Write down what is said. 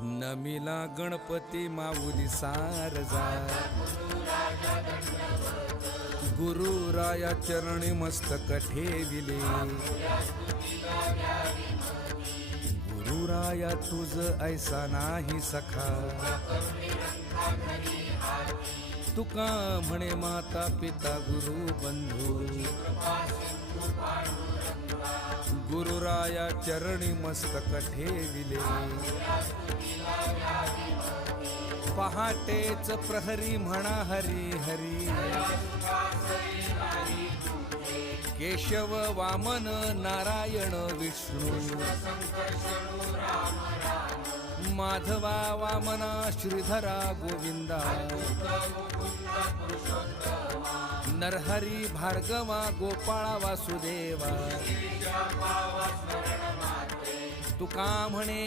नमिला गणपती माऊली Sharjah, गुरुराया चरणी मस्तक ठेविले, गुरुराया तुझ ऐसा नाही सखा, तुका म्हणे माता पिता गुरु बंधू, गुरुराया चरणी मस्तक ठेविले, पहाटेच प्रहरी म्हणा हरी हरी, केशव वामन नारायण विष्णू, माधवा वामना श्रीधरा गोविंदा, नरहरी भार्गवा गोपाळा वासुदेवा, तुका म्हणे